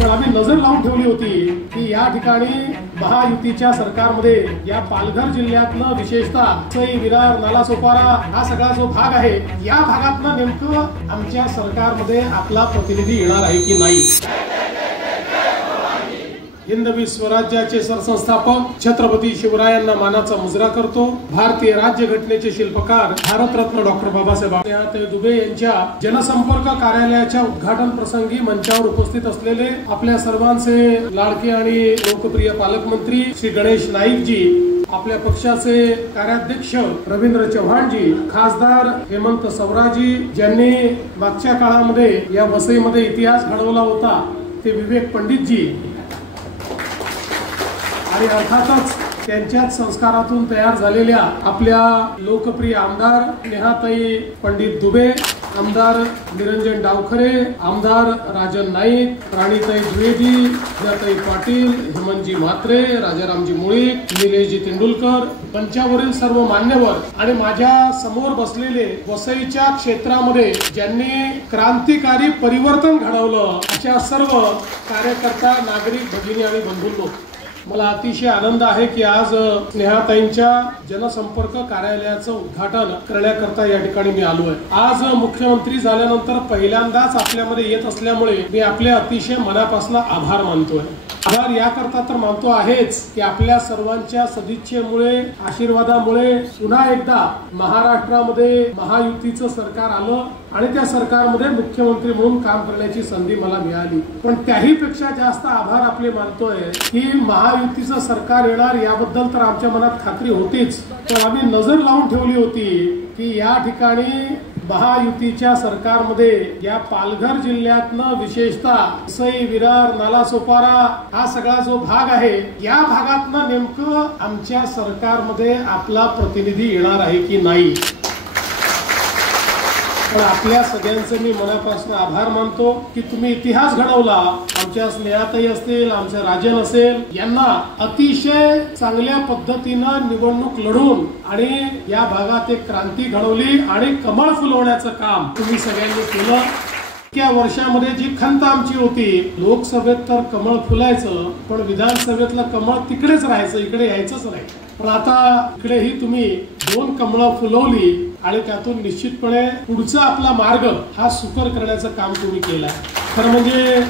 पण आम्ही नजर लावून ठेवली होती की या ठिकाणी महायुतीच्या सरकारमध्ये या पालघर जिल्ह्यातलं विशेषतः सई, विरार, नालासोपारा हा सगळा जो भाग आहे या भागातनं नेमकं आमच्या सरकारमध्ये आपला प्रतिनिधी येणार आहे की नाही। हिंदवी स्वराज्याचे सरसंस्थापक छत्रपती शिवरायांना मानाचा मुजरा करतो। भारतीय राज्यघटनेचे शिल्पकार भारतरत्न डॉक्टर बाबासाहेब अण्णासाहेब दुबे यांच्या जनसंपर्क कार्यालयाच्या उद्घाटन प्रसंगी मंचावर उपस्थित असलेले आपल्या सर्वांचे लाडके आणि लोकप्रिय पालकमंत्री श्री गणेश नाईक जी, आपल्या पक्षाचे कार्याध्यक्ष रवींद्र चव्हाणजी, खासदार हेमंत सवराजी, ज्यांनी मागच्या काळामध्ये या वसईमध्ये इतिहास घडवला होता ते विवेक पंडितजी, आणि अर्थातच त्यांच्याच संस्कारातून तयार झालेल्या आपल्या लोकप्रिय आमदार नेहाताई पंडित दुबे, आमदार निरंजन डावखरे, आमदार राजन नाईक, राणीताई द्विवेदी, विद्याताई पाटील, हेमंतजी म्हात्रे, राजारामजी मुळीक, निलेशजी तेंडुलकर, मंचावरील सर्व मान्यवर आणि माझ्या समोर बसलेले वसईच्या क्षेत्रामध्ये ज्यांनी क्रांतिकारी परिवर्तन घडवलं अशा सर्व कार्यकर्ता, नागरिक, भगिनी आणि बंधूंनो, मला अतिशय आनंद आहे की आज स्नेहाताईंच्या जनसंपर्क कार्यालयाचं उद्घाटन करण्याकरता या ठिकाणी मी आलो आहे। आज मुख्यमंत्री झाल्यानंतर पहिल्यांदाच आपल्यामध्ये येत असल्यामुळे मी आपले अतिशय मनापासून आभार मानतोय। आभार याकरता तर मानतो आहेच की आपल्या सर्वांच्या सदिच्छेमुळे, आशीर्वादामुळे पुन्हा एकदा महाराष्ट्रामध्ये महायुतीचं सरकार आलं आणि त्या सरकारमध्ये मुख्यमंत्री म्हणून काम करण्याची संधी मला मिळाली। पण त्याही पेक्षा जास्त आभार आपले मानतोय की महायुतीचं सरकार येणार याबद्दल तर आमच्या मनात खात्री होतीच, पण आम्ही नजर लावून ठेवली होती की या ठिकाणी महायुतीच्या सरकारमध्ये या पालघर जिल्ह्यातनं विशेषतः सई, विरार, नालासोपारा हा सगळा जो भाग आहे या भागातनं नेमकं आमच्या सरकारमध्ये आपला प्रतिनिधी येणार आहे की नाही। पण आपल्या सगळ्यांचे मी मनापासून आभार मानतो की तुम्ही इतिहास घडवला। आमच्या स्नेहाताई असतील, आमच्या राजन असेल, यांना अतिशय चांगल्या पद्धतीनं निवडणूक लढून आणि या भागात एक क्रांती घडवली आणि कमळ फुलवण्याचं काम तुम्ही सगळ्यांनी केलं। त्या वर्षामध्ये जी खंत आमची होती, लोकसभेत तर कमळ फुलायचं पण विधानसभेतलं कमळ तिकडेच राहायचं, इकडे यायचंच नाही। पण आता इकडेही तुम्ही 2 कमळं फुलवली आणि त्यातून निश्चितपणे पुढचा आपला मार्ग हा सुकर करण्याचं काम तुम्ही केलंय। खरं म्हणजे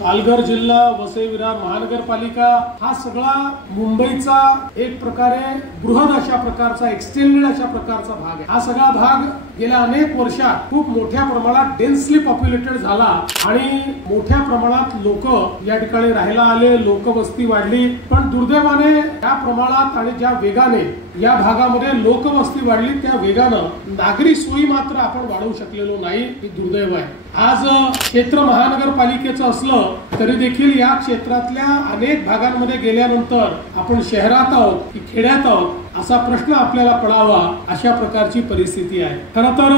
पालघर जिल्हा, वसई विरार महानगरपालिका हा सगळा मुंबईचा एक प्रकारे बृहद अशा प्रकारचा, एक्सटेंडेड अशा प्रकारचा भाग आहे। हा सगळा भाग गेल्या अनेक वर्षात खूप मोठ्या प्रमाणात डेन्सली पॉप्युलेटेड झाला आणि मोठ्या प्रमाणात लोक या ठिकाणी राहायला आले, लोकवस्ती वाढली। पण दुर्दैवाने या प्रमाणात आणि ज्या वेगाने या भागामध्ये लोकवस्ती वाढली त्या वेगानं नागरी सोयी मात्र आपण वाढवू शकलेलो नाही, ही दुर्दैव आहे। आज क्षेत्र महानगरपालिकेचं असलं तरी देखील या क्षेत्रातल्या अनेक भागांमध्ये गेल्यानंतर आपण शहरात आहोत की खेड्यात आहोत असा प्रश्न आपल्याला पडावा अशा प्रकारची परिस्थिती आहे। खरं तर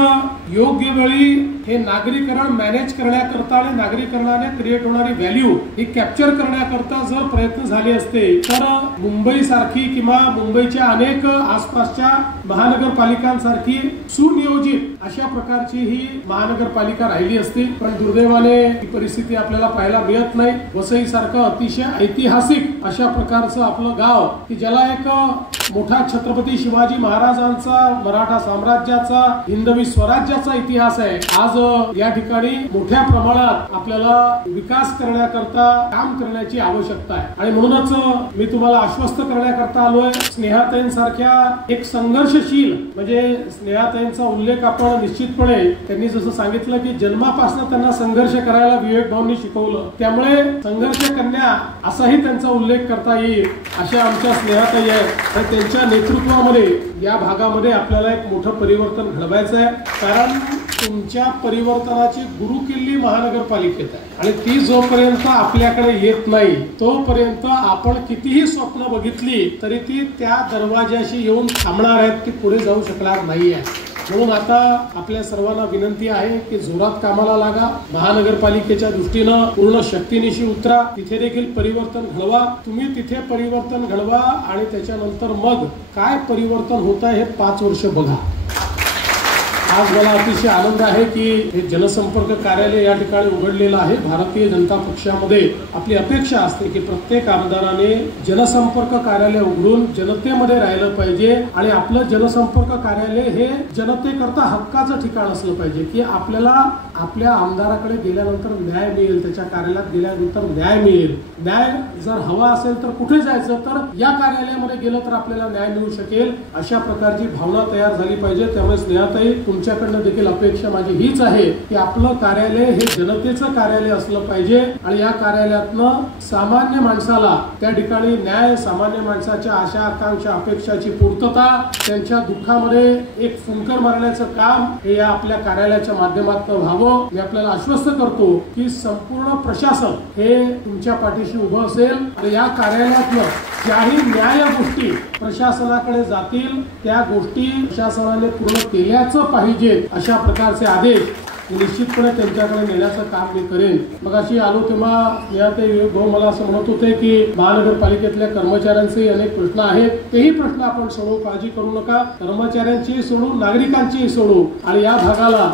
योग्य वेळी हे नागरीकरण मॅनेज करण्याकरता आणि नागरीकरणाने क्रिएट होणारी व्हॅल्यू ही कॅप्चर करण्याकरता जर प्रयत्न झाले असते तर मुंबई सारखी किंवा मुंबईच्या अनेक आसपासच्या महानगरपालिकांसारखी सुनियोजित अशा प्रकारची ही महानगरपालिका राहिली असती। पण दुर्दैवाने ही परिस्थिती आपल्याला पाहायला मिळत नाही। वसई सारखं अतिशय ऐतिहासिक अशा प्रकारचं आपलं गाव की ज्याला एक मोठा छत्रपती शिवाजी महाराजांचा, मराठा साम्राज्याचा, हिंदवी स्वराज्याचा इतिहास आहे, आज या ठिकाणी मोठ्या प्रमाणात आपल्याला विकास करण्याकरता काम करण्याची आवश्यकता आहे। आणि म्हणूनच मी तुम्हाला आश्वस्त करण्याकरता आलोय। स्नेहाताईंसारख्या एक संघर्षशील, म्हणजे स्नेहाताईंचा उल्लेख आपण निश्चितपणे, त्यांनी जसं सांगितलं की जन्मापासून त्यांना संघर्ष करायला विवेक भाऊंनी शिकवलं, त्यामुळे संघर्ष कन्या असाही त्यांचा उल्लेख करता येईल अशा आमच्या स्नेहाताई आहेत। आणि त्यांच्या नेतृत्वामध्ये या भागामध्ये आपल्याला एक मोठं परिवर्तन घडवायचं आहे, कारण तुमच्या परिवर्तनाची गुरुकिल्ली महानगरपालिकेत आहे आणि ती जोपर्यंत आपल्याकडे येत नाही तोपर्यंत आपण कितीही स्वप्न बघितली तरी ती त्या दरवाजाशी येऊन थांबणार आहेत, ती पुढे जाऊ शकणार नाहीये। म्हणून आता आपल्या सर्वांना विनंती आहे की जोरात कामाला लागा, महानगरपालिकेच्या दृष्टीनं पूर्ण शक्तीनिशी उतरा, तिथे देखील परिवर्तन घडवा। तुम्ही तिथे परिवर्तन घडवा आणि त्याच्यानंतर मग काय परिवर्तन होत आहे हे 5 वर्ष बघा। आज मला अतिशय आनंद आहे की हे जनसंपर्क कार्यालय या ठिकाणी उघडलेलं आहे। भारतीय जनता पक्षामध्ये आपली अपेक्षा असते की प्रत्येक आमदाराने जनसंपर्क कार्यालय उघडून जनतेमध्ये राहिलं पाहिजे आणि आपलं जनसंपर्क कार्यालय हे जनतेकरता हक्काचं ठिकाण असलं पाहिजे की आपल्याला आपल्या आमदाराकडे गेल्यानंतर न्याय मिळेल, त्याच्या कार्यालयात गेल्यानंतर न्याय मिळेल। न्याय जर हवा असेल तर कुठे जायचं, तर या कार्यालयामध्ये गेलं तर आपल्याला न्याय मिळू शकेल, अशा प्रकारची भावना तयार झाली पाहिजे। त्यामुळे स्नेहाताई, तुमच्याकडनं देखील अपेक्षा माझी हीच आहे की आपलं कार्यालय हे जनतेचं कार्यालय असलं पाहिजे आणि या कार्यालयातनं सामान्य माणसाला त्या ठिकाणी न्याय, सामान्य माणसाच्या आशा आकांक्षा अपेक्षाची पूर्तता, त्यांच्या दुःखामध्ये एक फुंकर मारण्याचं काम हे या आपल्या कार्यालयाच्या माध्यमातून व्हावं। मी आपल्याला आश्वस्त करतो की संपूर्ण प्रशासन हे तुमच्या पाठीशी उभं असेल आणि या कार्यालयातलं ज्याही न्याय गोष्टी प्रशासनाकडे जातील त्या गोष्टी प्रशासनाने पूर्ण केल्याचं पाहिजे, अशा प्रकारचे आदेश निश्चितपणे त्यांच्याकडे नेण्याचं काम मी करेन। मग अशी आलो तेव्हा या ते भाऊ मला असं म्हणत होते की महानगरपालिकेतल्या कर्मचाऱ्यांचे अनेक प्रश्न आहेत, तेही प्रश्न आपण सोडवू, काळजी करू नका। कर्मचाऱ्यांची सोडू, नागरिकांची सोडू आणि या भागाला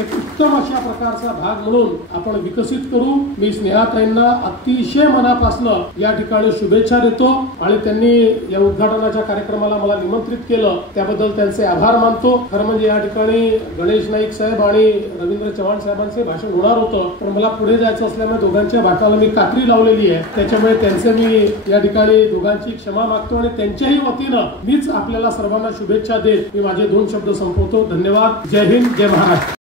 एक उत्तम अशा प्रकारचा भाग म्हणून आपण विकसित करू। मी स्नेहाताईंना अतिशय मनापासून या ठिकाणी शुभेच्छा देतो आणि त्यांनी या उद्घाटनाच्या कार्यक्रमाला मला निमंत्रित केलं त्याबद्दल त्यांचे आभार मानतो। खरं म्हणजे या ठिकाणी गणेश नाईक साहेब आणि रवींद्र चव्हाण साहेबांचे भाषण होणार होतं, पण मला पुढे जायचं असल्यामुळे दोघांच्या भाषणाला मी कात्री लावलेली आहे, त्याच्यामुळे त्यांचे मी या ठिकाणी दोघांची क्षमा मागतो आणि त्यांच्याही वतीनं मीच आपल्याला सर्वांना शुभेच्छा देत मी माझे 2 शब्द संपवतो। धन्यवाद। जय हिंद, जय महाराष्ट्र।